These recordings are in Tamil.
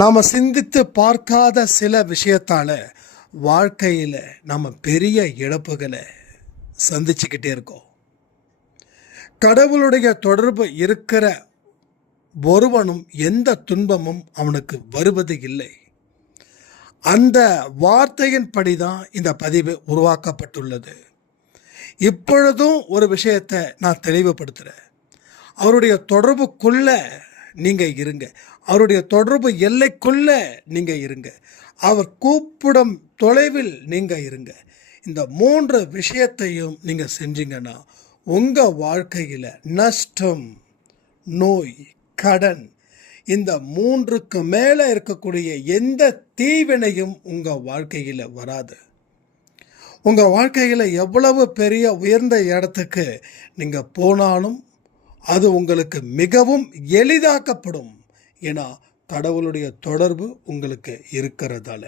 நாம் சிந்தித்து பார்க்காத சில விஷயத்தால் வாழ்க்கையில் நம்ம பெரிய இழப்புகளை சந்திச்சுக்கிட்டே இருக்கோம். கடவுளுடைய தொடர்பு இருக்கிற ஒருவனும் எந்த துன்பமும் அவனுக்கு வருவது இல்லை. அந்த வார்த்தையின்படி தான் இந்த பதிவு உருவாக்கப்பட்டுள்ளது. இப்பொழுதும் ஒரு விஷயத்தை நான் தெளிவுபடுத்துகிறேன். அவருடைய தொடர்புக்குள்ள நீங்கள் இருங்க, அவருடைய தொடர்பு எல்லைக்குள்ள நீங்கள் இருங்க, அவர் கூப்பிடும் தொலைவில் நீங்கள் இருங்க. இந்த 3 விஷயத்தையும் நீங்கள் செஞ்சீங்கன்னா உங்கள் வாழ்க்கையில் நஷ்டம், நோய், கடன், இந்த 3க்கு மேலே இருக்கக்கூடிய எந்த தீவினையும் உங்கள் வாழ்க்கையில் வராது. உங்கள் வாழ்க்கையில் எவ்வளவு பெரிய உயர்ந்த இடத்துக்கு நீங்கள் போனாலும் அது உங்களுக்கு மிகவும் எளிதாக்கப்படும். ஏன்னா கடவுளுடைய தொடர்பு உங்களுக்கு இருக்கிறதால.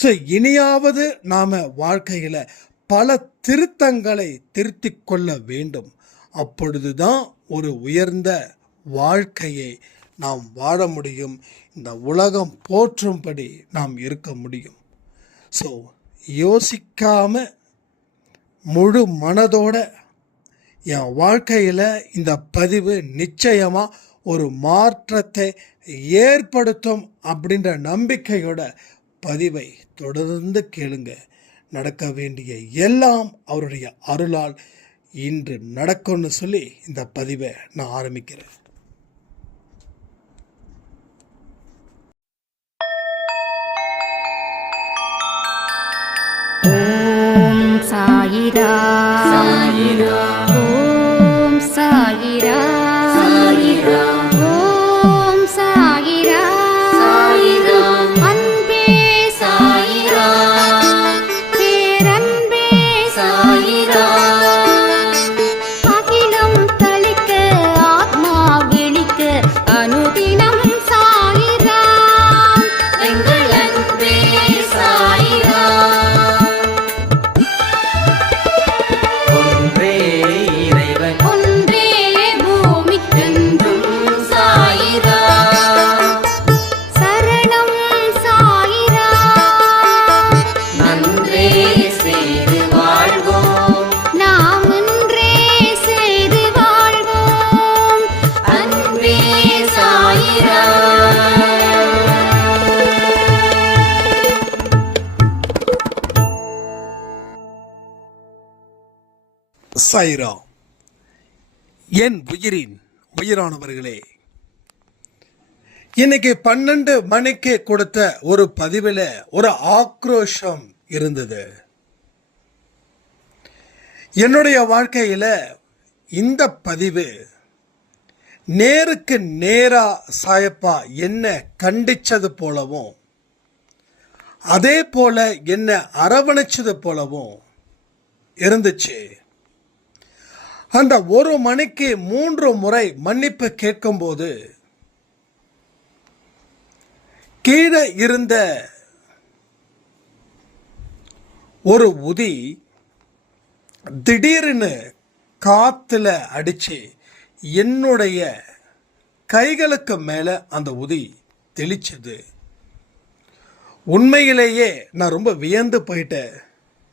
ஸோ இனியாவது நாம் வாழ்க்கையில் பல திருத்தங்களை திருத்தி கொள்ள வேண்டும். அப்பொழுது தான் ஒரு உயர்ந்த வாழ்க்கையை நாம் வாழ முடியும். இந்த உலகம் போற்றும்படி நாம் இருக்க முடியும். ஸோ யோசிக்காமல் முழு மனதோட என் வாழ்க்கையில் இந்த பதிவு நிச்சயமாக ஒரு மாற்றத்தை ஏற்படுத்தும் அப்படின்ற நம்பிக்கையோட பதிவை தொடர்ந்து கேளுங்க. நடக்க வேண்டிய எல்லாம் அவருடைய அருளால் இன்று நடக்கும்னு சொல்லி இந்த பதிவை நான் ஆரம்பிக்கிறேன். ஓம் சாயிரா சாயிரா, ஓம் சாயிரா சாயிரா, ஓம் சாயிரா சாயிரா, அன்பே சாயிரா, பேரன்பே சாயிரா, அகிலம் தளிக்க ஆத்மா விழிக்க அனுதினம் சாயிரா, எங்கள் அன்பே சாயிரா. சாயிரா. என் உயிரின் உயிரானவர்களே, இன்னைக்கு 12 மணிக்கு கொடுத்த ஒரு பதிவில் ஒரு ஆக்ரோஷம் இருந்தது. என்னுடைய வாழ்க்கையில் இந்த பதிவு நேருக்கு நேரா சாயப்பா என்ன கண்டிச்சது போலவும் அதே போல என்ன அரவணைச்சது போலவும் இருந்துச்சு. அந்த 1 மணிக்கு 3 முறை மன்னிப்பு கேட்கும்போது கீழே இருந்த ஒரு உதி திடீர்னு காத்துல அடிச்சு என்னுடைய கைகளுக்கு மேல அந்த உதி தெளிச்சது. உண்மையிலேயே நான் ரொம்ப வியந்து போயிட்டேன்,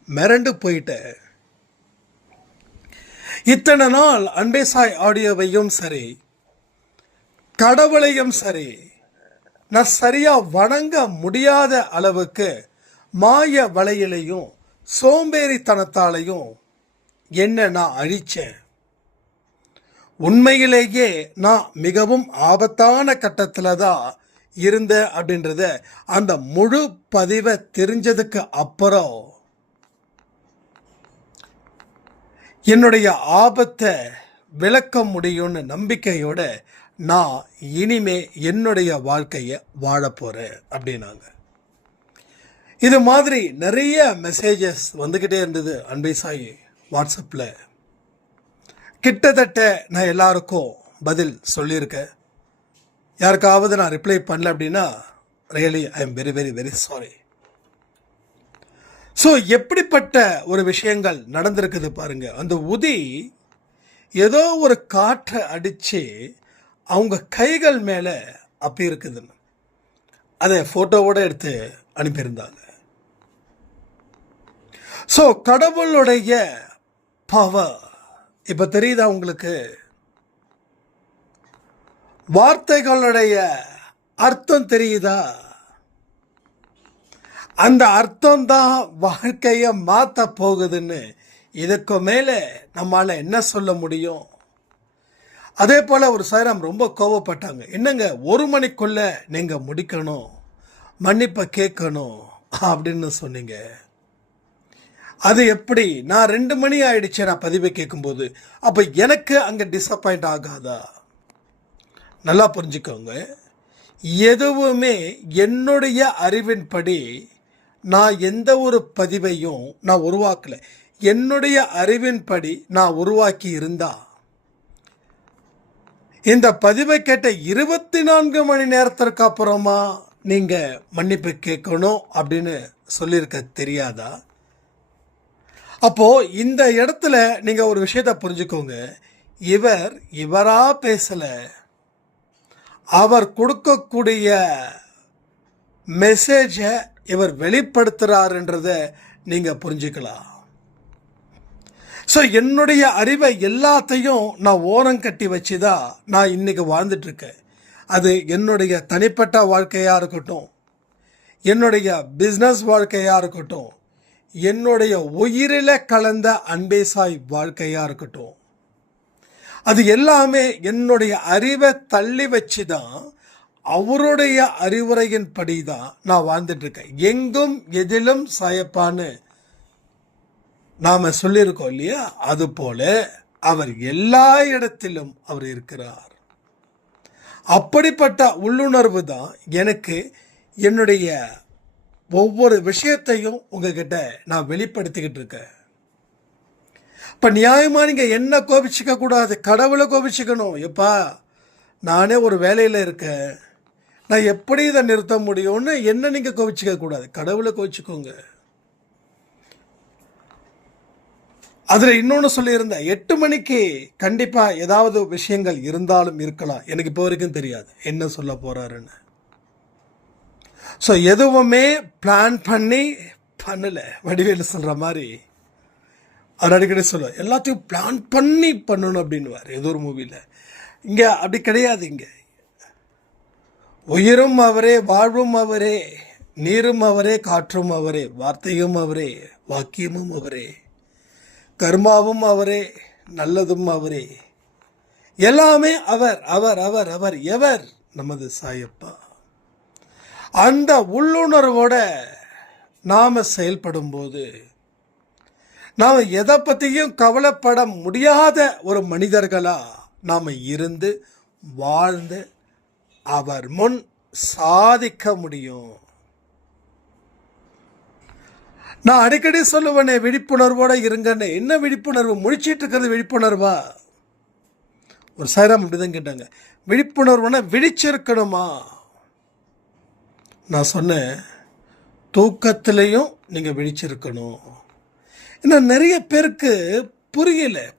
மிரண்டு போயிட்டேன். இத்தனை நாள் அன்பே சாய் ஆடியோவையும் சரி, கடவுளையும் சரி, நான் சரியா வணங்க முடியாத அளவுக்கு மாய வலையிலையும் சோம்பேறித்தனத்தாலையும் என்ன நான் அழிச்சேன். உண்மையிலேயே நான் மிகவும் ஆபத்தான கட்டத்தில் தான் இருந்தேன் அப்படின்றத அந்த முழு பதிவை தெரிஞ்சதுக்கு அப்புறம் என்னுடைய ஆபத்தை விளக்க முடியும்னு நம்பிக்கையோட நான் இனிமே என்னுடைய வாழ்க்கையை வாழ போகிறேன் அப்படின்னாங்க. இது மாதிரி நிறைய மெசேஜஸ் வந்துக்கிட்டே இருந்தது அன்பே சாய் வாட்ஸ்அப்பில். கிட்டத்தட்ட நான் எல்லாருக்கும் பதில் சொல்லியிருக்கேன். யாருக்காவது நான் ரிப்ளை பண்ணல அப்படின்னா really I am very very very sorry. So எப்படிப்பட்ட ஒரு விஷயங்கள் நடந்திருக்குது பாருங்க. அந்த உதி ஏதோ ஒரு காற்றை அடித்து அவங்க கைகள் மேலே அப்படி இருக்குதுன்னு. அதை ஃபோட்டோவோட எடுத்து அனுப்பியிருந்தாங்க. ஸோ கடவுளுடைய பவர் இப்போ தெரியுதா உங்களுக்கு? வார்த்தைகளுடைய அர்த்தம் தெரியுதா? அந்த அர்த்தம் தான் வாழ்க்கையை மாற்ற போகுதுன்னு இதுக்கு மேலே நம்மால் என்ன சொல்ல முடியும்? அதே போல் ஒரு சாரம் ரொம்ப கோவப்பட்டாங்க. என்னங்க 1 மணிக்குள்ள நீங்கள் முடிக்கணும், மன்னிப்பை கேட்கணும் அப்படின்னு சொன்னீங்க. அது எப்படி? நான் 2 மணி ஆயிடுச்சு நான் பதிவை கேட்கும்போது. அப்போ எனக்கு அங்கே டிசப்பாயிண்ட் ஆகாதா? நல்லா புரிஞ்சுக்கோங்க. எதுவுமே என்னுடைய அறிவின்படி நான் எந்த ஒரு பதிவையும் நான் உருவாக்கலை. என்னுடைய அறிவின்படி நான் உருவாக்கி இருந்தா இந்த பதிவை கேட்ட 24 மணி நேரத்திற்கு அப்புறமா நீங்கள் மன்னிப்பு கேட்கணும் அப்படின்னு சொல்லியிருக்க தெரியாதா? அப்போது இந்த இடத்துல நீங்கள் ஒரு விஷயத்தை புரிஞ்சுக்கோங்க. இவரா பேசலை. அவர் கொடுக்கக்கூடிய மெசேஜை இவர் வெளிப்படுத்துகிறாருன்றதை நீங்கள் புரிஞ்சுக்கலாம். ஸோ என்னுடைய அறிவை எல்லாத்தையும் நான் ஓரம் கட்டி வச்சு தான் நான் இன்றைக்கி வாழ்ந்துட்டுருக்கேன். அது என்னுடைய தனிப்பட்ட வாழ்க்கையாக இருக்கட்டும், என்னுடைய பிஸ்னஸ் வாழ்க்கையாக இருக்கட்டும், என்னுடைய உயிரில் கலந்த அன்பேசாய் வாழ்க்கையாக இருக்கட்டும், அது எல்லாமே என்னுடைய அறிவை தள்ளி வச்சு தான் அவருடைய அறிவுரையின் படி தான் நான் வாழ்ந்துட்டுருக்கேன். எங்கும் எதிலும் சாயப்பான்னு நாம் சொல்லியிருக்கோம் இல்லையா? அதுபோல அவர் எல்லா இடத்திலும் அவர் இருக்கிறார். அப்படிப்பட்ட உள்ளுணர்வு தான் எனக்கு என்னுடைய ஒவ்வொரு விஷயத்தையும் உங்ககிட்ட நான் வெளிப்படுத்திக்கிட்டு இருக்கேன். இப்போ நியாயமாக நீங்கள் என்ன கோபிச்சிக்க கூடாது, கடவுளை கோபிச்சிக்கணும். எப்பா நானே ஒரு வேலையில் இருக்கேன், நான் எப்படி இதை நிறுத்த முடியும்னு என்ன நீங்கள் கோபிச்சிக்க கூடாது, கடவுளை கோபிச்சுக்கோங்க. அதில் இன்னொன்று சொல்லியிருந்தேன், 8 மணிக்கு கண்டிப்பாக ஏதாவது விஷயங்கள் இருந்தாலும் இருக்கலாம். எனக்கு இப்போ வரைக்கும் தெரியாது என்ன சொல்ல போகிறாருன்னு. ஸோ எதுவுமே பிளான் பண்ணலை. வடிவேலு சொல்கிற மாதிரி அவர் அடிக்கடி சொல்லுவார், எல்லாத்தையும் பிளான் பண்ணி பண்ணணும் அப்படின்னுவார் ஏதோ ஒரு மூவியில். இங்கே அப்படி கிடையாது. இங்கே உயிரும் அவரே, வாழ்வும் அவரே, நீரும் அவரே, காற்றும் அவரே, வார்த்தையும் அவரே, வாக்கியமும் அவரே, கர்மாவும் அவரே, நல்லதும் அவரே, எல்லாமே அவர் அவர் அவர் அவர் எவர்? நமது சாயப்பா. அந்த உள்ளுணர்வோட நாம் செயல்படும் போது நாம் எதை பற்றியும் கவலைப்பட முடியாத ஒரு மனிதர்களாக நாம் இருந்து வாழ்ந்து அவர் முன் சாதிக்க முடியும். நான் அடிக்கடி சொல்லுவேனே, விழிப்புணர்வோடு இருங்கன்னு. என்ன விழிப்புணர்வு? முழிச்சிட்டு இருக்கிறது விழிப்புணர்வா? ஒரு சாயிராம் அப்படிதான் கேட்டாங்க, விழிப்புணர்வுனா விழிச்சிருக்கணுமா? நான் சொன்னேன், தூக்கத்திலையும் நீங்கள் விழிச்சிருக்கணும். ஏன்னா நிறைய பேருக்கு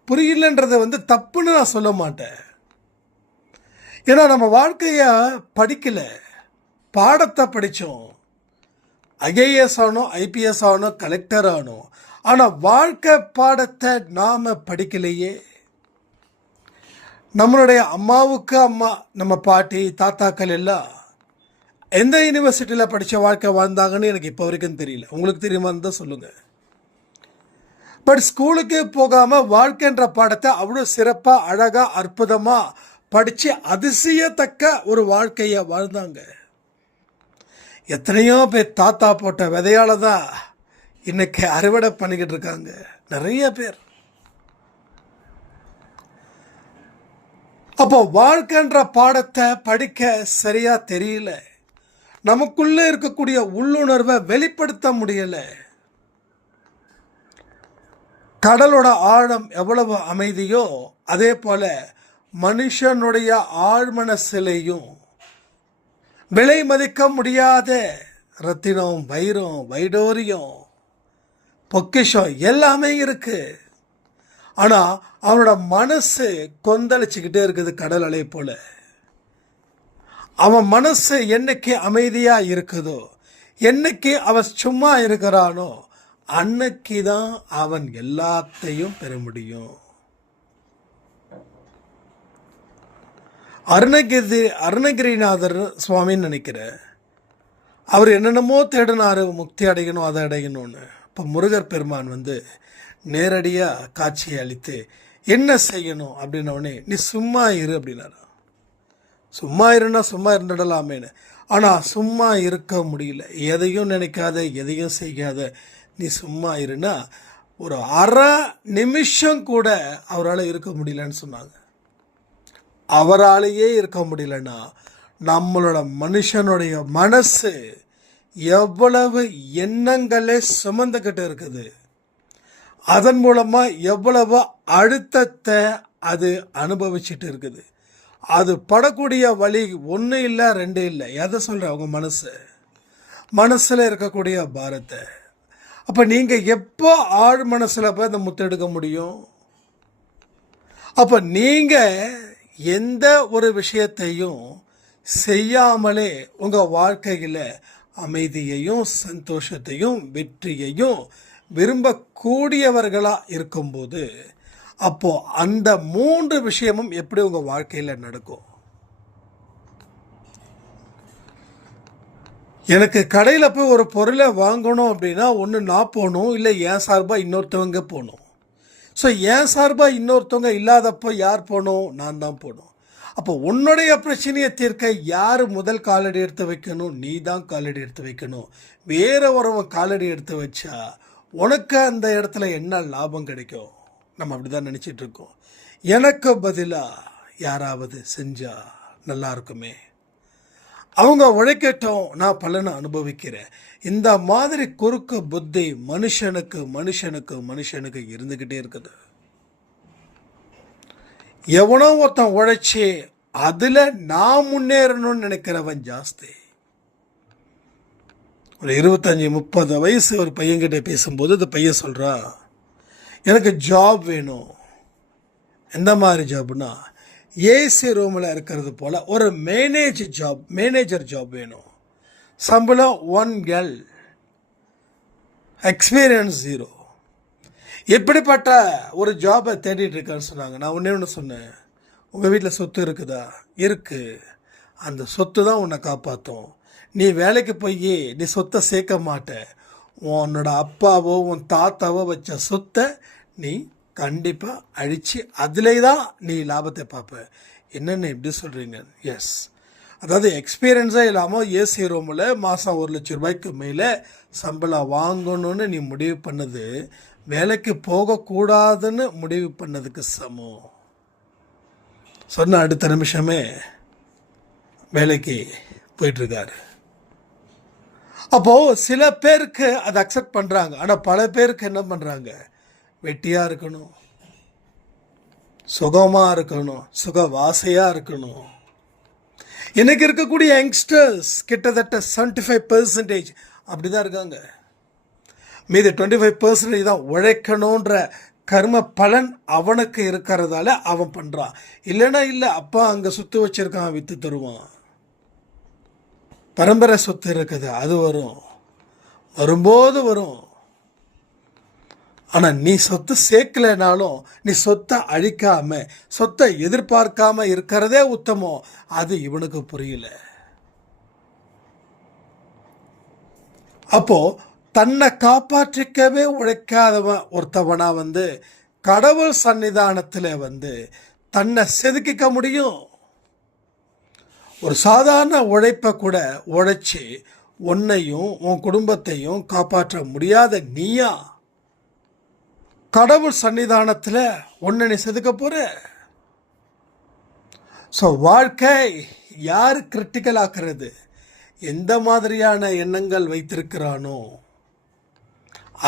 புரியலன்றதை தப்புன்னு நான் சொல்ல மாட்டேன். ஏன்னா நம்ம வாழ்க்கையை படிக்கலை, பாடத்தை படித்தோம். ஐஏஎஸ் ஆகணும், ஐபிஎஸ் ஆகணும், கலெக்டர் ஆகணும். ஆனால் வாழ்க்கை பாடத்தை நாம் படிக்கலையே. நம்மளுடைய அம்மாவுக்கு அம்மா, நம்ம பாட்டி தாத்தாக்கள் எல்லாம் எந்த யூனிவர்சிட்டியில் படித்த வாழ்க்கை வாழ்ந்தாங்கன்னு எனக்கு இப்போ வரைக்கும் தெரியல. உங்களுக்கு தெரியுமான்னு தான் சொல்லுங்கள். பட் ஸ்கூலுக்கு போகாமல் வாழ்க்கைன்ற பாடத்தை அவ்வளோ சிறப்பாக, அழகாக, அற்புதமாக படித்து அதிசயத்தக்க ஒரு வாழ்க்கையை வாழ்ந்தாங்க. எத்தனையோ பேர் தாத்தா போட்ட விதையால தான் இன்னைக்கு அறுவடை பண்ணிக்கிட்டு இருக்காங்க நிறைய பேர். அப்போ வாழ்க்கைன்ற பாடத்தை படிக்க சரியா தெரியல, நமக்குள்ள இருக்கக்கூடிய உள்ளுணர்வை வெளிப்படுத்த முடியல. கடலோட ஆழம் எவ்வளவு அமைதியோ அதே போல மனுஷனுடைய ஆழ்மனசிலையும் விலை மதிக்க முடியாத ரத்தினம், வைரம், வைடோரியம், பொக்கிஷம் எல்லாமே இருக்கு. ஆனால் அவனோட மனசு கொந்தளிச்சுக்கிட்டே இருக்குது கடல் அலை போல. அவன் மனசு என்னைக்கு அமைதியா இருக்குதோ, என்னைக்கு அவன் சும்மா இருக்கிறானோ, அன்னைக்கு தான் அவன் எல்லாத்தையும் பெற முடியும். அருணகிரிநாதர் சுவாமின்னு நினைக்கிறேன். அவர் என்னென்னமோ தேடினாரு, முக்தி அடையணும், அதை அடையணும்னு. இப்போ முருகர் பெருமான் நேரடியாக காட்சியை அளித்து என்ன செய்யணும் அப்படின்ன உடனே, நீ சும்மா இரு அப்படின்னாரு. சும்மா இருன்னா சும்மா இருந்துடலாமேன்னு. ஆனால் சும்மா இருக்க முடியல. எதையும் நினைக்காத, எதையும் செய்யாத, நீ சும்மா இருன்னா ஒரு அரை நிமிஷம் கூட அவரால் இருக்க முடியலன்னு சொன்னாங்க. அவராலேயே இருக்க முடியலன்னா நம்மளோட மனுஷனுடைய மனசு எவ்வளவு எண்ணங்களே சுமந்துக்கிட்டு இருக்குது, அதன் மூலமாக எவ்வளவு அழுத்தத்தை அது அனுபவிச்சுட்டு இருக்குது. அது படக்கூடிய வழி ஒன்று இல்லை, ரெண்டு இல்லை. எதை சொல்கிற அவங்க மனசில் இருக்கக்கூடிய பாரத்தை. அப்போ நீங்கள் எப்போ ஆழ் மனசில் போய் அந்த முத்தெடுக்க முடியும்? அப்போ நீங்கள் எந்த ஒரு விஷயத்தையும் செய்யாமலே உங்கள் வாழ்க்கையில் அமைதியையும் சந்தோஷத்தையும் வெற்றியையும் விரும்பக்கூடியவர்களாக இருக்கும்போது, அப்போ அந்த 3 விஷயமும் எப்படி உங்கள் வாழ்க்கையில் நடக்கும்? எனக்கு கடையில் போய் ஒரு பொருளை வாங்கணும் அப்படின்னா ஒன்று நான் போகணும், இல்லை என் சார்பாக இன்னொருத்தவங்க போகணும். ஸோ என் சார்பாக இன்னொருத்தவங்க இல்லாதப்போ யார் போகணும்? நான் தான் போகணும். அப்போ உன்னுடைய பிரச்சனையை தீர்க்க யார் முதல் காலடி எடுத்து வைக்கணும்? நீ தான் காலடி எடுத்து வைக்கணும். வேற ஒருவன் காலடி எடுத்து வச்சா உனக்கு அந்த இடத்துல என்ன லாபம் கிடைக்கும்? நம்ம அப்படி தான் நினச்சிட்டு இருக்கோம். எனக்கு பதிலாக யாராவது செஞ்சா நல்லா இருக்குமே, அவங்க உழைக்கட்டும், நான் பலனை அனுபவிக்கிறேன். இந்த மாதிரி குறுக்கு புத்தி மனுஷனுக்கு இருந்துக்கிட்டே இருக்குது. எவனோ ஒருத்தன் உழைச்சி அதில் நான் முன்னேறணும்னு நினைக்கிறவன் ஜாஸ்தி. ஒரு 25-30 வயசு ஒரு பையன்கிட்ட பேசும்போது அந்த பையன் சொல்கிறான், எனக்கு ஜாப் வேணும். எந்த மாதிரி ஜாப்னா, ஏசி ரூமில் இருக்கிறது போல் ஒரு மேனேஜர் ஜாப் வேணும். சம்பளம் 1 கேர்ள், எக்ஸ்பீரியன்ஸ் 0. எப்படிப்பட்ட ஒரு ஜாபை தேடிட்டு இருக்கான்னு சொன்னாங்க. நான் ஒன்று சொன்னேன், உங்கள் வீட்டில் சொத்து இருக்குதா? இருக்குது. அந்த சொத்து தான் உன்னை காப்பாற்றும். நீ வேலைக்கு போய் நீ சொத்தை சேர்க்க மாட்ட. உன்னோட அப்பாவோ உன் தாத்தாவோ வச்ச சொத்தை நீ கண்டிப்பாக அழித்து அதிலே தான் நீ லாபத்தை பார்ப்ப. என்னென்ன எப்படி சொல்கிறீங்க? எஸ், அதாவது எக்ஸ்பீரியன்ஸே இல்லாமல் ஏசி ரூமில் மாதம் 1 லட்சம் ரூபாய்க்கு மேலே சம்பளம் வாங்கணும்னு நீ முடிவு பண்ணது வேலைக்கு போகக்கூடாதுன்னு முடிவு பண்ணதுக்கு சமம். சொன்ன அடுத்த நிமிஷமே வேலைக்கு போயிட்டுருக்காரு. அப்போது சில பேருக்கு அதை அக்செப்ட் பண்ணுறாங்க. ஆனால் பல பேருக்கு என்ன பண்ணுறாங்க? வெட்டியாக இருக்கணும், சுகமாக இருக்கணும், சுகவாசையாக இருக்கணும். இன்னைக்கு இருக்கக்கூடிய யங்ஸ்டர்ஸ் கிட்டத்தட்ட 75% அப்படி தான் இருக்காங்க. மீது 25% தான் உழைக்கணுன்ற கர்ம பலன் அவனுக்கு இருக்கிறதால அவன் பண்ணுறான். இல்லைன்னா இல்லை, அப்பா அங்கே சொத்து வச்சிருக்கான், விற்று தருவான். பரம்பரை சொத்து இருக்குது, அது வரும்போது வரும். ஆனால் நீ சொத்து சேர்க்கலைனாலும் நீ சொத்தை அழிக்காம, சொத்தை எதிர்பார்க்காம இருக்கிறதே உத்தமம். அது இவனுக்கு புரியல. அப்போ தன்னை காப்பாற்றிக்கவே உழைக்காதவன் ஒருத்தவனா கடவுள் சன்னிதானத்தில் தன்னை செதுக்கிக்க முடியும். ஒரு சாதாரண உழைப்பை கூட உழைச்சி உன்னையும் உன் குடும்பத்தையும் காப்பாற்ற முடியாத நீயா கடவுள் சன்னிதானத்தில் ஒன்றை நீ செதுக்க போற? ஸோ வாழ்க்கை யார் கிரிட்டிக்கல் ஆக்குறது? எந்த மாதிரியான எண்ணங்கள் வைத்திருக்கிறானோ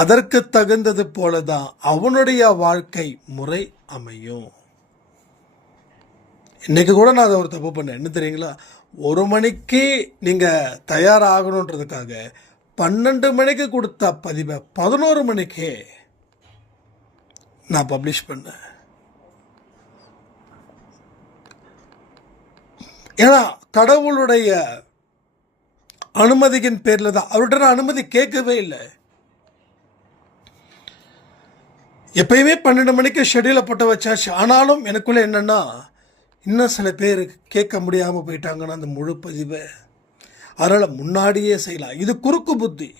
அதற்கு தகுந்தது போல தான் அவனுடைய வாழ்க்கை முறை அமையும். இன்னைக்கு கூட நான் அதை ஒரு தப்பு பண்ணேன். என்ன தெரியுங்களா? 1 மணிக்கு நீங்கள் தயாராகணுன்றதுக்காக 12 மணிக்கு கொடுத்த பதிவை 11 மணிக்கே நான் பப்ளிஷ் பண்ணேன். ஏன்னா கடவுளுடைய அனுமதியின் பேரில் தான். அவர்கிட்ட நான் அனுமதி கேட்கவே இல்லை. எப்பயுமே 12 மணிக்கு ஷெட்யூலை போட்டு வச்சாச்சு. ஆனாலும் எனக்குள்ளே என்னென்னா, இன்னும் சில பேர் கேட்க முடியாமல் போயிட்டாங்கன்னா அந்த முழு பதிவை, அதனால் முன்னாடியே செய்யலாம். இது குறுக்கு புத்தி,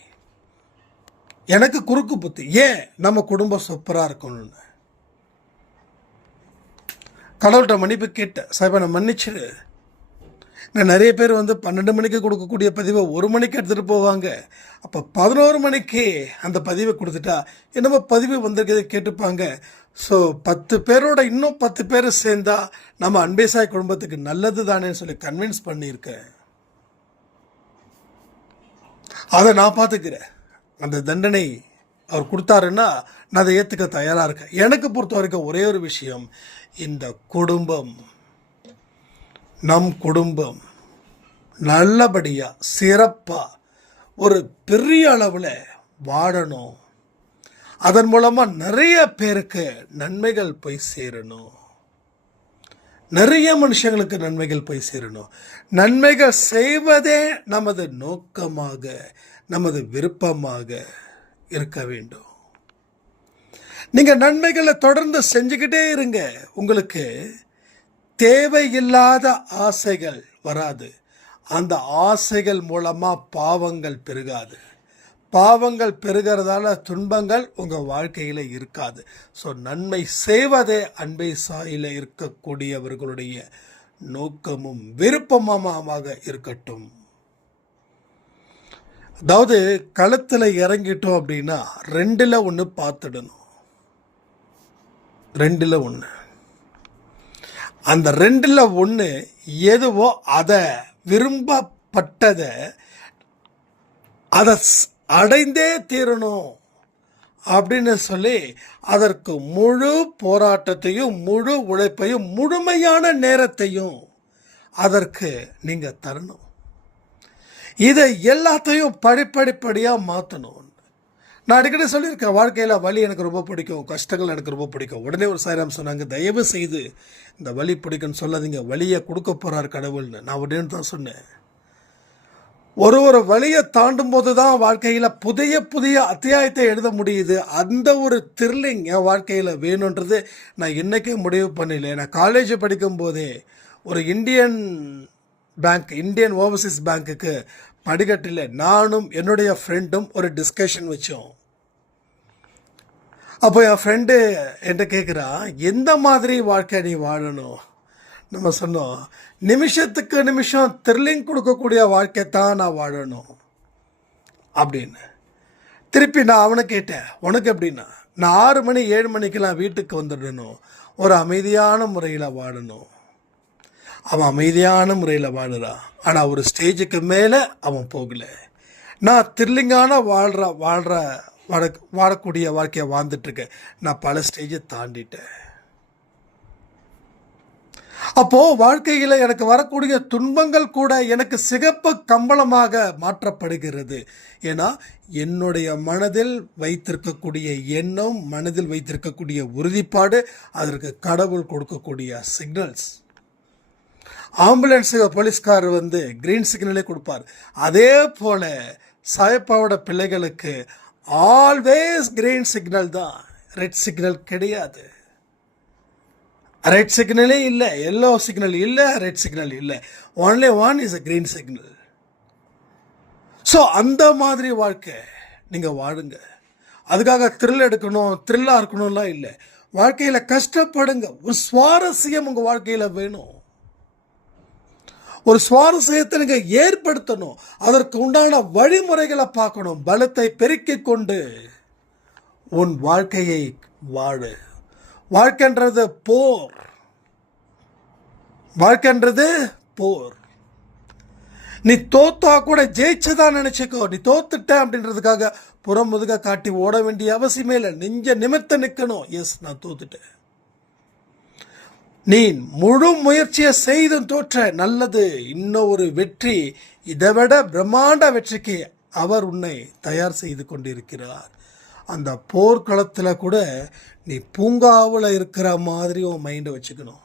எனக்கு குறுக்கு புத்தி. ஏன் நம்ம குடும்பம் சூப்பராக இருக்கணும்னு கடவுள்கிட்ட மன்னிப்பு கேட்டேன். சார் நான் மன்னிச்சிடு. நான் நிறைய பேர் 12 மணிக்கு கொடுக்கக்கூடிய பதிவை 1 மணிக்கு எடுத்துகிட்டு போவாங்க. அப்போ 11 மணிக்கு அந்த பதிவை கொடுத்துட்டா என்னமோ பதிவு வந்திருக்கிறத கேட்டுப்பாங்க. ஸோ 10 பேரோட இன்னும் 10 பேர் சேர்ந்தா நம்ம அன்பே சாய் குடும்பத்துக்கு நல்லது தானேன்னு சொல்லி கன்வின்ஸ் பண்ணியிருக்கேன். அதை நான் பார்த்துக்கிறேன். அந்த தண்டனை அவர் கொடுத்தாருன்னா நான் அதை ஏற்றுக்க தயாராக இருக்கேன். எனக்கு பொறுத்த வரைக்கும் ஒரே ஒரு விஷயம், இந்த குடும்பம், நம் குடும்பம் நல்லபடியாக சிறப்பாக ஒரு பெரிய அளவில் வாழணும். அதன் மூலமாக நிறைய பேருக்கு நன்மைகள் போய் சேரணும். நிறைய மனுஷங்களுக்கு நன்மைகள் போய் சேரணும். நன்மைகள் செய்வதே நமது நோக்கமாக, நமது விருப்பமாக இருக்க வேண்டும். நீங்கள் நன்மைகளை தொடர்ந்து செஞ்சுக்கிட்டே இருங்க. உங்களுக்கு தேவையில்லாத ஆசைகள் வராது. அந்த ஆசைகள் மூலமாக பாவங்கள் பெருகாது. பாவங்கள் பெருகிறதால துன்பங்கள் உங்கள் வாழ்க்கையில் இருக்காது. ஸோ நன்மை செய்வதே அன்பை சாயில இருக்கக்கூடியவர்களுடைய நோக்கமும் விருப்பமாக இருக்கட்டும். அதாவது களத்தில் இறங்கிட்டோம் அப்படின்னா 2ல் 1 பார்த்துடணும். 2ல் 1. அந்த 2ல் 1 எதுவோ அதை விரும்பப்பட்டதை அதை அடைந்தே தீரணும் அப்படின்னு சொல்லி அதற்கு முழு போராட்டத்தையும் முழு உழைப்பையும் முழுமையான நேரத்தையும் அதற்கு நீங்கள் தரணும். இதை எல்லாத்தையும் படிப்படியாக மாற்றணும். நான் அடிக்கடி சொல்லியிருக்கேன், வாழ்க்கையில் வலி எனக்கு ரொம்ப பிடிக்கும், கஷ்டங்கள் எனக்கு ரொம்ப பிடிக்கும். உடனே ஒரு சாய்ராம் சொன்னாங்க, தயவு செய்து இந்த வலி பிடிக்குன்னு சொல்லாதீங்க, வலியை கொடுக்க போகிறார் கடவுள்னு. நான் உடனே தான் சொன்னேன், ஒரு வழியை தாண்டும் போது தான் வாழ்க்கையில் புதிய அத்தியாயத்தை எழுத முடியுது. அந்த ஒரு த்ரில்லிங் என் வாழ்க்கையில் வேணுன்றது நான் இன்றைக்கே முடிவு பண்ணல. நான் காலேஜ் படிக்கும் போதே ஒரு இந்தியன் ஓவர்சீஸ் பேங்க்குக்கு படிக்கட்டில் நானும் என்னுடைய ஃப்ரெண்டும் ஒரு டிஸ்கஷன் வச்சோம். அப்போ என் ஃப்ரெண்டு என்கிட்ட கேட்குறான், எந்த மாதிரி வாழ்க்கை நீ வாழணும்? நம்ம சொன்னோம், நிமிஷத்துக்கு நிமிஷம் த்ரில்லிங் கொடுக்கக்கூடிய வாழ்க்கை தான் நான் வாழணும் அப்படின்னு. திருப்பி நான் அவனை கேட்டேன், உனக்கு எப்படின்னா? நான் 6 மணி 7 மணிக்கெல்லாம் வீட்டுக்கு வந்துடணும், ஒரு அமைதியான முறையில் வாழணும். அவன் அமைதியான முறையில் வாழுறான். ஆனால் ஒரு ஸ்டேஜுக்கு மேலே அவன் போகலை. நான் த்ரில்லிங்கான வாழக்கூடிய வாழ்க்கையை வாழ்ந்துட்டுருக்கேன். நான் பல ஸ்டேஜை தாண்டிட்டேன். அப்போது வாழ்க்கையில் எனக்கு வரக்கூடிய துன்பங்கள் கூட எனக்கு சிகப்பு கம்பளமாக மாற்றப்படுகிறது. ஏன்னா என்னுடைய மனதில் வைத்திருக்கக்கூடிய எண்ணம், மனதில் வைத்திருக்கக்கூடிய உறுதிப்பாடு, அதற்கு கடவுள் கொடுக்கக்கூடிய சிக்னல்ஸ். ஆம்புலன்ஸுக்கு போலீஸ்கார் கிரீன் சிக்னலே கொடுப்பார். அதே போல் சாயப்பாவோட பிள்ளைகளுக்கு ஆல்வேஸ் கிரீன் சிக்னல் தான், ரெட் சிக்னல் கிடையாது. ரெட் சிக்னலே இல்லை, எல்லோ சிக்னல் இல்லை, ரெட் சிக்னல் இல்லை. Only one is a green signal. So அந்த மாதிரி வாழ்க்கை நீங்கள் வாழுங்க. அதுக்காக த்ரில் எடுக்கணும், த்ரில்லாக இருக்கணும்லாம் இல்லை. வாழ்க்கையில் கஷ்டப்படுங்க. ஒரு சுவாரஸ்யம் உங்கள் வாழ்க்கையில் வேணும். ஒரு சுவாரஸ்யத்தை நீங்கள் ஏற்படுத்தணும். அதற்கு உண்டான வழிமுறைகளை பார்க்கணும். பலத்தை பெருக்கிக் கொண்டு உன் வாழ்க்கையை வாழு. வாழ்க்கைன்றது போர். வாழ்க்கைன்றது போர். நீ தோத்தா கூட ஜெயிச்சுதான் நினைச்சுக்கோ. நீ தோத்துட்ட அப்படின்றதுக்காக புறம் முதுக காட்டி ஓட வேண்டிய அவசியமே இல்லை. நெஞ்ச நிமிர்த்த நிற்கணும். எஸ், நான் தோத்துட்டேன். நீ முழு முயற்சியை செய்தும் தோற்ற, நல்லது. இன்னும் ஒரு வெற்றி, இதை விட பிரம்மாண்ட வெற்றிக்கு அவர் உன்னை தயார் செய்து கொண்டிருக்கிறார். அந்த போர்க்களத்தில் கூட நீ பூங்காவில் இருக்கிற மாதிரி உன் மைண்டை வச்சுக்கணும்.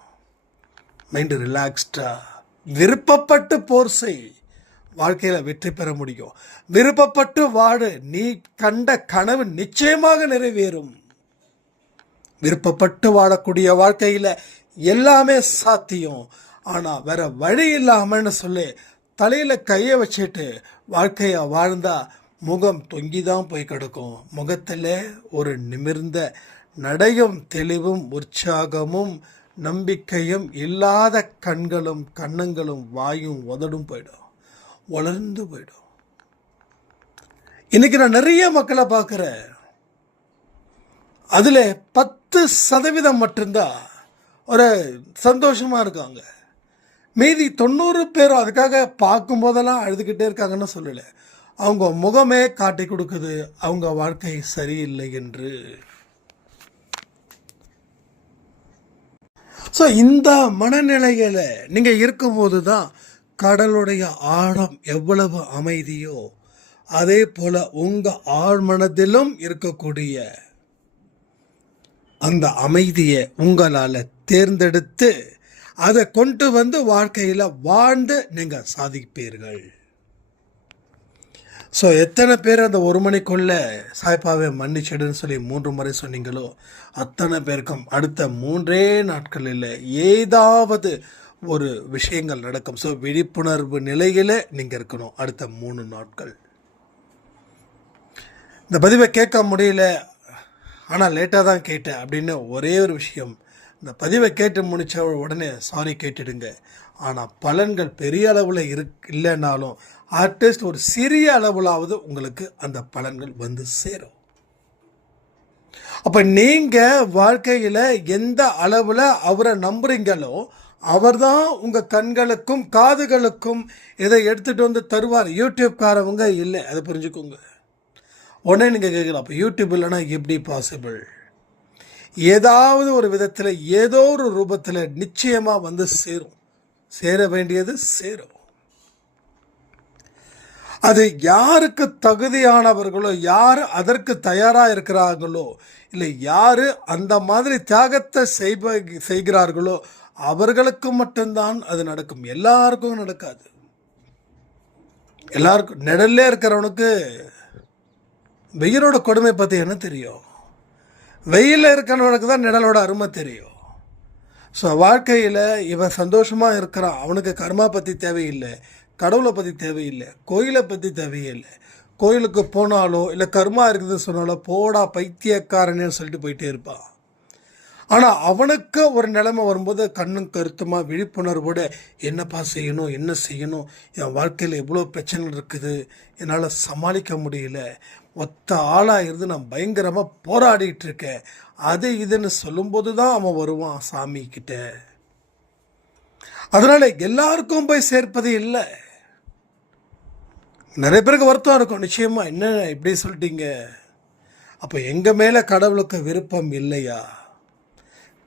மைண்டு ரிலாக்ஸ்டாக விருப்பப்பட்டு போர் செய், வாழ்க்கையில் வெற்றி பெற முடியும். விருப்பப்பட்டு வாடு, நீ கண்ட கனவு நிச்சயமாக நிறைவேறும். விருப்பப்பட்டு வாழக்கூடிய வாழ்க்கையில் எல்லாமே சாத்தியம். ஆனால் வேற வழி இல்லாமன்னு சொல்லி தலையில் கையை வச்சுட்டு வாழ்க்கையை வாழ்ந்தா முகம் தொங்கி தான் போய் கிடக்கும். முகத்தில் ஒரு நிமிர்ந்த நடையும் தெளிவும் உற்சாகமும் நம்பிக்கையும் இல்லாத கண்களும் கன்னங்களும் வாயும் உதடும் போயிடும், வளர்ந்து போயிடும். இன்னைக்கு நான் நிறைய மக்களை பார்க்குறேன். அதில் 10% மட்டும்தான் ஒரு சந்தோஷமாக இருக்காங்க. மீதி 90 பேரும் அதுக்காக பார்க்கும்போதெல்லாம் அழுதுகிட்டே இருக்காங்கன்னு சொல்லலை. அவங்க முகமே காட்டி கொடுக்குது அவங்க வாழ்க்கை சரியில்லை என்று. ஸோ இந்த மனநிலையில் நீங்கள் இருக்கும்போது தான் கடலுடைய ஆழம் எவ்வளவு அமைதியோ அதே போல் உங்கள் ஆழ்மனதிலும் இருக்கக்கூடிய அந்த அமைதியை உங்களால் தேர்ந்தெடுத்து அதை கொண்டு வந்து வாழ்க்கையில் வாழ்ந்து நீங்கள் சாதிப்பீர்கள். ஸோ எத்தனை பேர் அந்த 1 மணிக்குள்ள சாய்பாவை மன்னிச்சிடுன்னு சொல்லி 3 முறை சொன்னீங்களோ அத்தனை பேருக்கும் அடுத்த 3 நாட்களில் ஏதாவது ஒரு விஷயங்கள் நடக்கும். ஸோ விழிப்புணர்வு நிலையில் நீங்கள் இருக்கணும் அடுத்த 3 நாட்கள். இந்த பதிவை கேட்க முடியல, ஆனால் லேட்டாக தான் கேட்டேன் அப்படின்னு ஒரே ஒரு விஷயம், இந்த பதிவை கேட்டு முடித்த உடனே சாரி கேட்டுடுங்க. ஆனால் பலன்கள் பெரிய அளவில் இல்லைன்னாலும் அட்லீஸ்ட் ஒரு சிறிய அளவுலாவது உங்களுக்கு அந்த பலன்கள் வந்து சேரும். அப்போ நீங்கள் வாழ்க்கையில் எந்த அளவில் அவரை நம்புறீங்களோ அவர் தான் உங்கள் கண்களுக்கும் காதுகளுக்கும் இதை எடுத்துகிட்டு வந்து தருவார். யூடியூப்காரவங்க இல்லை, அதை புரிஞ்சுக்கோங்க. உடனே நீங்கள் கேட்கலாம், அப்போ யூடியூப் இல்லைன்னா எப்படி பாசிபிள்? ஏதாவது ஒரு விதத்தில் ஏதோ ஒரு ரூபத்தில் நிச்சயமாக வந்து சேரும். சேர வேண்டியது சேரும். அது யாருக்கு தகுதியானவர்களோ, யார் அதற்கு தயாராக இருக்கிறார்களோ, இல்லை யார் அந்த மாதிரி தியாகத்தை செய்கிறார்களோ அவர்களுக்கு மட்டும்தான் அது நடக்கும். எல்லாருக்கும் நடக்காது. எல்லாருக்கும் நிழல்ல இருக்கிறவனுக்கு வெயிலோட கொடுமை பற்றி என்ன தெரியும்? வெயிலில் இருக்கிறவனுக்கு தான் நிழலோட அருமை தெரியும். ஸோ வாழ்க்கையில் இவன் சந்தோஷமாக இருக்கிறான், அவனுக்கு கர்மா பற்றி தேவையில்லை, கடவுளை பற்றி தேவையில்லை, கோயிலை பற்றி தேவையில்லை. கோயிலுக்கு போனாலோ இல்லை கர்மா இருக்குதுன்னு சொன்னாலோ போடா பைத்தியக்காரனே சொல்லிட்டு போயிட்டே இருப்பான். ஆனால் அவனுக்கு ஒரு நிலைமை வரும்போது கண்ணும் கருத்துமாக விழிப்புணர்வோடு என்னப்பா செய்யணும், என்ன செய்யணும், என் வாழ்க்கையில் எவ்வளோ பிரச்சனை இருக்குது, என்னால் சமாளிக்க முடியல, ஒத்த ஆளாக இருந்து நான் பயங்கரமாக போராடிட்டு இருக்கேன், அது இதுன்னு சொல்லும்போது தான் அவன் வருவான் சாமி கிட்ட. அதனால் எல்லாருக்கும் போய் சேர்ப்பது இல்லை. நிறைய பேருக்கு வருத்தம் இருக்கும், நிச்சயமாக என்ன இப்படி சொல்லிட்டீங்க, அப்போ எங்கள் மேலே கடவுளுக்கு விருப்பம் இல்லையா?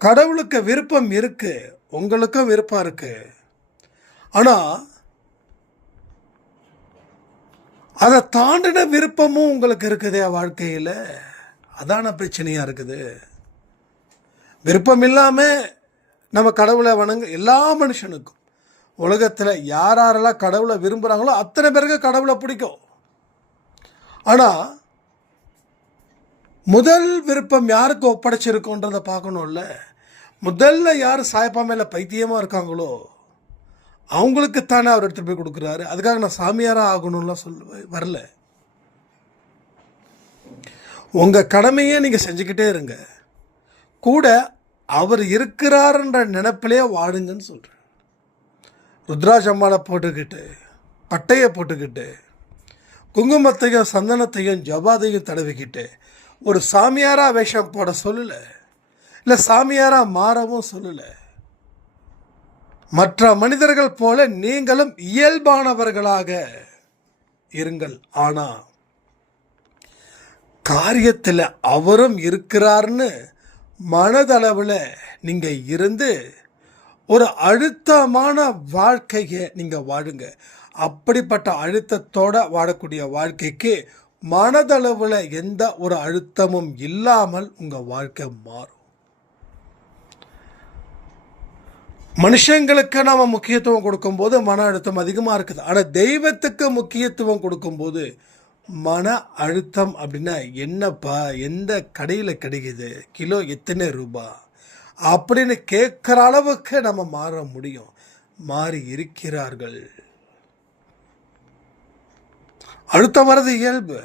கடவுளுக்கு விருப்பம் இருக்கு, உங்களுக்கும் விருப்பம் இருக்கு. ஆனால் அதை தாண்டின விருப்பமும் உங்களுக்கு இருக்குதே வாழ்க்கையில், அதான பிரச்சனையாக இருக்குது. விருப்பம் இல்லாமல் நம்ம கடவுளை எல்லா மனுஷனுக்கும் உலகத்தில் யாரெல்லாம் கடவுளை விரும்புகிறாங்களோ அத்தனை பேருக்கு கடவுளை பிடிக்கும். ஆனால் முதல் விருப்பம் யாருக்கு ஒப்படைச்சிருக்கோன்றதை பார்க்கணும்ல. முதல்ல யார் சாய்ப்பா மேலே பைத்தியமாக இருக்காங்களோ அவங்களுக்குத்தானே அவர் எடுத்துகிட்டு போய் கொடுக்குறாரு. அதுக்காக நான் சாமியாராக ஆகணும்லாம் வரல. உங்கள் கடமையே நீங்கள் செஞ்சுக்கிட்டே இருங்க, கூட அவர் இருக்கிறாருன்ற நினைப்பிலே வாடுங்கன்னு சொல்கிறேன். ருத்ராஜ அம்மாவை போட்டுக்கிட்டு, பட்டையை போட்டுக்கிட்டு, குங்குமத்தையும் சந்தனத்தையும் ஜபாதையும் தடவிக்கிட்டு ஒரு சாமியாராக வேஷம் போட சொல்லலை, இல்லை சாமியாராக மாறவும் சொல்லலை. மற்ற மனிதர்கள் போல நீங்களும் இயல்பானவர்களாக இருங்கள். ஆனால் காரியத்தில் அவரும் இருக்கிறார்னு மனதளவில் நீங்கள் இருந்து ஒரு அழுத்தமான வாழ்க்கையை நீங்கள் வாழுங்க. அப்படிப்பட்ட அழுத்தத்தோடு வாழக்கூடிய வாழ்க்கைக்கு மனதளவில் எந்த ஒரு அழுத்தமும் இல்லாமல் உங்கள் வாழ்க்கை மாறும். மனுஷங்களுக்கு நாம் முக்கியத்துவம் கொடுக்கும்போது மன அழுத்தம் அதிகமாக இருக்குது. ஆனால் தெய்வத்துக்கு முக்கியத்துவம் கொடுக்கும்போது மன அழுத்தம் அப்படின்னா என்னப்பா, எந்த கடையில் கிடைக்குது, கிலோ எத்தனை ரூபா அப்படின்னு கேட்குற அளவுக்கு நம்ம மாற முடியும். மாறி இருக்கிறார்கள். அழுத்தம் வர்றது இயல்பு.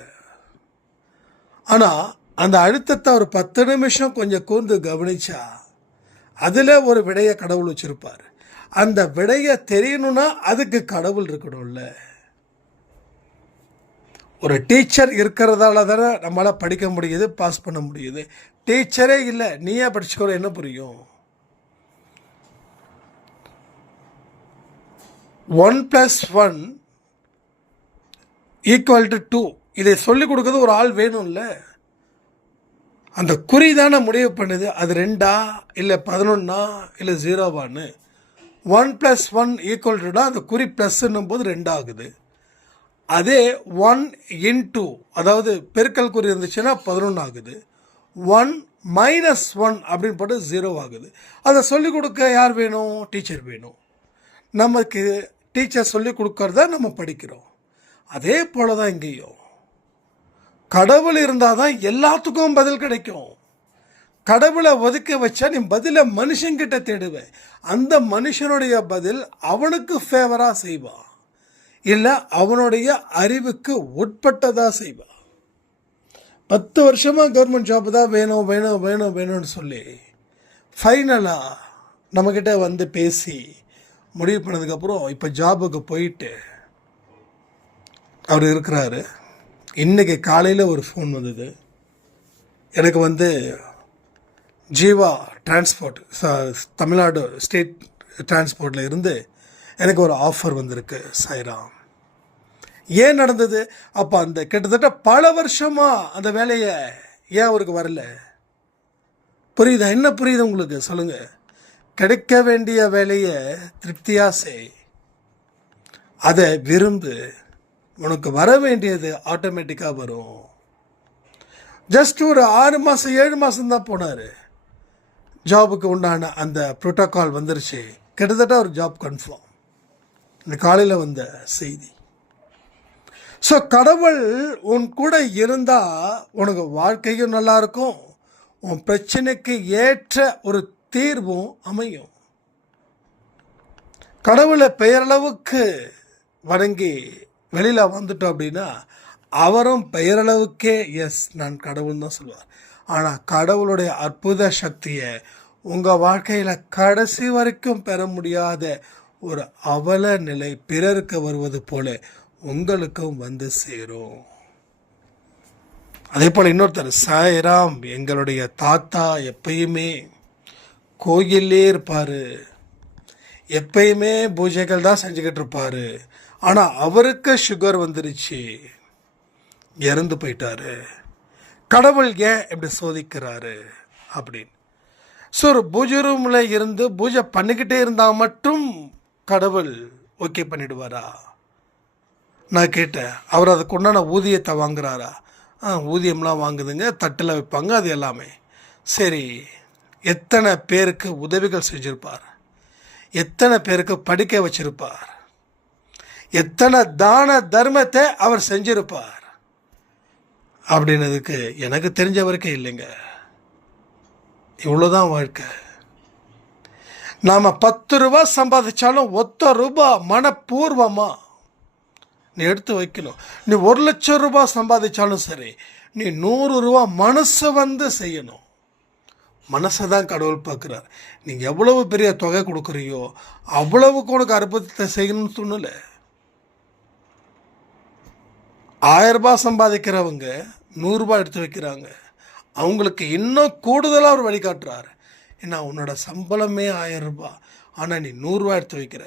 ஆனால் அந்த அழுத்தத்தை ஒரு 10 நிமிஷம் கொஞ்சம் கூர்ந்து கவனிச்சா அதில் ஒரு விடையை கடவுள் வச்சுருப்பார். அந்த விடையை தெரியணும்னா அதுக்கு கடவுள் இருக்கணும்ல. ஒரு டீச்சர் இருக்கிறதால தானே நம்மளால் படிக்க முடியுது, பாஸ் பண்ண முடியுது. டீச்சரே இல்லை, நீயே படிச்சுக்கோ, என்ன புரியும்? 1+1 = 2 இதை சொல்லிக் கொடுக்குறது ஒரு ஆள் வேணும்ல. அந்த குறி தானே முடிவு பண்ணுது அது 2 இல்லை 11 இல்லை 0வான்னு. 1+1 = அந்த குறி ப்ளஸ்ன்னும் போது 2 ஆகுது. அதே 1 × அதாவது பெருக்கல் குறி இருந்துச்சுன்னா 11 ஆகுது. 1 - 1 அப்படின்னு போட்டு 0 ஆகுது. அதை சொல்லிக் கொடுக்க யார் வேணும்? டீச்சர் வேணும். நமக்கு டீச்சர் சொல்லிக் கொடுக்கறத நம்ம படிக்கிறோம். அதே போல தான் இங்கேயும் கடவுள் இருந்தால் தான் எல்லாத்துக்கும் பதில் கிடைக்கும். கடவுளை ஒதுக்க வச்சா நீ பதிலை மனுஷங்கிட்ட தேடுவேன். அந்த மனுஷனுடைய பதில் அவனுக்கு ஃபேவராக செய்வான், இல்லை அவனுடைய அறிவுக்கு உட்பட்டதாக செய்வான். 10 வருஷமாக கவர்மெண்ட் ஜாப் தான் வேணும் வேணும் வேணும் வேணும்னு சொல்லி ஃபைனலாக நம்மக்கிட்ட வந்து பேசி முடிவு பண்ணதுக்கப்புறம் இப்போ ஜாபுக்கு போயிட்டு அவர் இருக்கிறாரு. இன்றைக்கி காலையில் ஒரு ஃபோன் வந்தது எனக்கு. வந்து ஜீவா டிரான்ஸ்போர்ட், தமிழ்நாடு ஸ்டேட் டிரான்ஸ்போர்ட்டில் இருந்து எனக்கு ஒரு ஆஃபர் வந்திருக்கு. சாய்ராம், ஏன் நடந்தது? அப்போ அந்த கிட்டத்தட்ட பல வருஷமாக அந்த வேலையை ஏன் அவருக்கு வரல? புரியுதா? என்ன புரியுது உங்களுக்கு? சொல்லுங்கள். கிடைக்க வேண்டிய வேலையை திருப்தியாக செய், அதை விரும்பு, உனக்கு வர வேண்டியது ஆட்டோமேட்டிக்காக வரும். ஜஸ்ட் ஒரு 6 மாதம் 7 மாதம் தான் போனார். ஜாபுக்கு உண்டான அந்த ப்ரோட்டோக்கால் வந்துருச்சு. கிட்டத்தட்ட ஒரு ஜாப் கன்ஃபார்ம். இந்த காலையில் வந்த செய்தி. ஸோ கடவுள் உன் கூட இருந்தால் உனக்கு வாழ்க்கையும் நல்லாயிருக்கும், உன் பிரச்சனைக்கு ஏற்ற ஒரு தீர்வும் அமையும். கடவுளை பெயரளவுக்கு வணங்கி வெளியில் வந்துட்டோம் அப்படின்னா அவரும் பெயரளவுக்கே எஸ் நான் கடவுள் தான் சொல்லுவார். ஆனால் கடவுளுடைய அற்புத சக்தியை உங்கள் வாழ்க்கையில் கடைசி வரைக்கும் பெற முடியாத ஒரு அவல நிலை பிறருக்கு வருவது போல உங்களுக்கும் வந்து சேரும். அதே போல் இன்னொருத்தர், சாய்ராம், எங்களுடைய தாத்தா எப்பயுமே கோயிலே இருப்பார், எப்பயுமே பூஜைகள் தான் செஞ்சுக்கிட்டு இருப்பார், ஆனால் அவருக்கு சுகர் வந்துருச்சு, இறந்து போயிட்டாரு. கடவுள் ஏன் இப்படி சோதிக்கிறாரு அப்படின்னு. ஸோ ஒரு பூஜை ரூமில் இருந்து பூஜை பண்ணிக்கிட்டே இருந்தால் மட்டும் கடவுள் ஓகே பண்ணிடுவாரா? நான் கேட்டேன். அவர் அதுக்கு உண்டான ஊதியத்தை வாங்குறாரா? ஊதியம்லாம் வாங்குதுங்க, தட்டில் வைப்பாங்க, அது எல்லாமே சரி. எத்தனை பேருக்கு உதவிகள் செஞ்சுருப்பார், எத்தனை பேருக்கு படிக்க வச்சிருப்பார், எத்தனை தான தர்மத்தை அவர் செஞ்சிருப்பார் அப்படின்னதுக்கு எனக்கு தெரிஞ்ச வரைக்கும் இல்லைங்க. இவ்வளோதான் வாழ்க்கை. நாம் 10 ரூபா சம்பாதிச்சாலும் 1 ரூபா மனப்பூர்வமாக நீ எடுத்து வைக்கணும். நீ 1 லட்சம் ரூபாய் சம்பாதிச்சாலும் சரி, நீ 100 ரூபா மனசை வந்து செய்யணும். மனசை தான் கடவுள் பார்க்குறார். நீங்கள் எவ்வளவு பெரிய தொகை கொடுக்குறியோ அவ்வளவுக்கு உனக்கு அற்புதத்தை செய்யணும்னு சொன்னல. 1000 ரூபாய் சம்பாதிக்கிறவங்க 100 ரூபாய் எடுத்து வைக்கிறாங்க. அவங்களுக்கு இன்னும் கூடுதலாக அவர் வழிகாட்டுறாரு. ஏன்னா உன்னோட சம்பளமே 1000 ரூபாய், ஆனால் நீ 100 ரூபாய் எடுத்து வைக்கிற.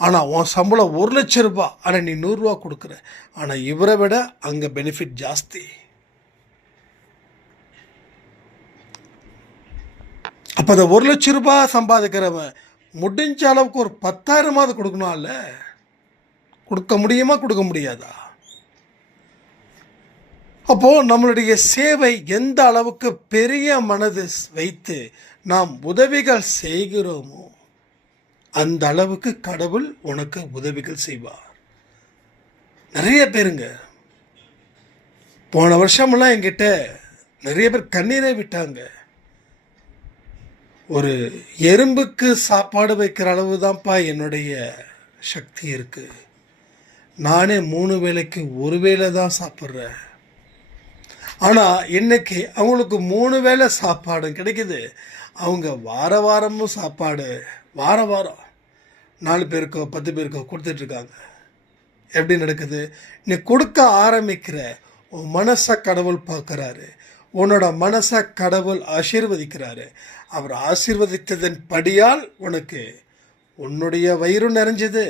ஆனால் உன் சம்பளம் 1 லட்சம் ரூபாய், ஆனால் நீ 100 ரூபா கொடுக்குற. ஆனால் இவரை விட அங்கே பெனிஃபிட் ஜாஸ்தி. அப்போ அந்த 1 லட்சம் ரூபாய் சம்பாதிக்கிறவன் முடிஞ்ச அளவுக்கு ஒரு 10,000 கொடுக்கணும்ல. கொடுக்க முடியுமா, கொடுக்க முடியாதா? அப்போது நம்மளுடைய சேவை எந்த அளவுக்கு பெரிய மனது வைத்து நாம் உதவிகள் செய்கிறோமோ அந்த அளவுக்கு கடவுள் உனக்கு உதவிகள் செய்வார். நிறைய பேருங்க போன வருஷமெல்லாம் என்கிட்ட நிறைய பேர் கண்ணீரை விட்டாங்க. ஒரு எறும்புக்கு சாப்பாடு வைக்கிற அளவு தான்ப்பா என்னுடைய சக்தி இருக்கு. நானே 3 வேளைக்கு 1 வேளை தான் சாப்பிட்றேன். ஆனால் இன்னைக்கு அவங்களுக்கு 3 வேளை சாப்பாடு கிடைக்குது. அவங்க வாரமும் சாப்பாடு வாரம் 4 பேருக்கோ 10 பேருக்கோ கொடுத்துட்ருக்காங்க. எப்படி நடக்குது? நீ கொடுக்க ஆரம்பிக்கிற உன் மனசை கடவுள் பார்க்குறாரு. உன்னோட மனசை கடவுள் ஆசீர்வதிக்கிறாரு. அவர் ஆசீர்வதித்ததன் படியால் உனக்கு உன்னுடைய வயிறு நிறைஞ்சது.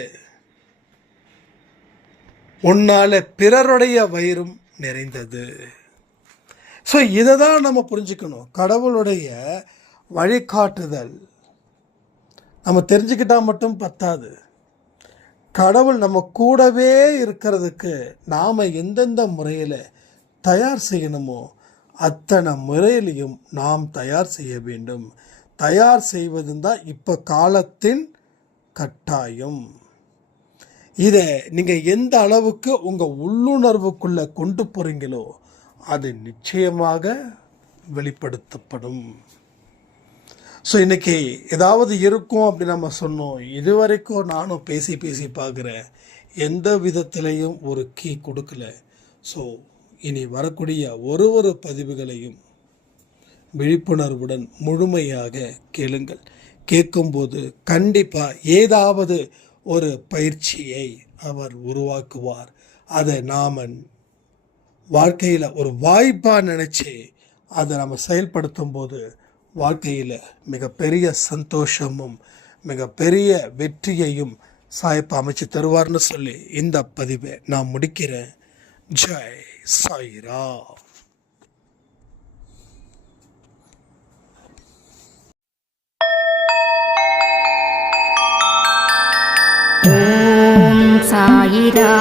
உன்னால பிறருடைய வயிறும் நிறைந்தது. ஸோ இதை தான் நம்ம புரிஞ்சுக்கணும். கடவுளுடைய வழிகாட்டுதல் நம்ம தெரிஞ்சுக்கிட்டால் மட்டும் பத்தாது. கடவுள் நம்ம கூடவே இருக்கிறதுக்கு நாம் எந்தெந்த முறையில் தயார் செய்யணுமோ அத்தனை முறையிலையும் நாம் தயார் செய்ய வேண்டும். தயார் செய்வதும் தான் இப்போ காலத்தின் கட்டாயம். இதை நீங்கள் எந்த அளவுக்கு உங்கள் உள்ளுணர்வுக்குள்ளே கொண்டு போகிறீங்களோ அது நிச்சயமாக வெளிப்படுத்தப்படும். ஸோ இன்றைக்கி ஏதாவது இருக்கும் அப்படி நம்ம சொன்னோம். இது வரைக்கும் நானும் பேசி பார்க்குறேன். எந்த விதத்திலையும் ஒரு கீ கொடுக்கல. ஸோ இனி வரக்கூடிய ஒரு பதிவுகளையும் விழிப்புணர்வுடன் முழுமையாக கேளுங்கள். கேட்கும்போது கண்டிப்பாக ஏதாவது ஒரு பயிற்சியை அவர் உருவாக்குவார். அதை நாம் வாழ்க்கையில் ஒரு வாய்ப்பாக நினச்சி அதை நம்ம செயல்படுத்தும் போது வாழ்க்கையில் மிகப்பெரிய சந்தோஷமும் மிகப்பெரிய வெற்றியையும் சாய்ப்பு அமைச்சு தருவார்னு சொல்லி இந்த பதிவை நான் முடிக்கிறேன். ஜெய் சாய்ராம். ஓம் சாயிரா.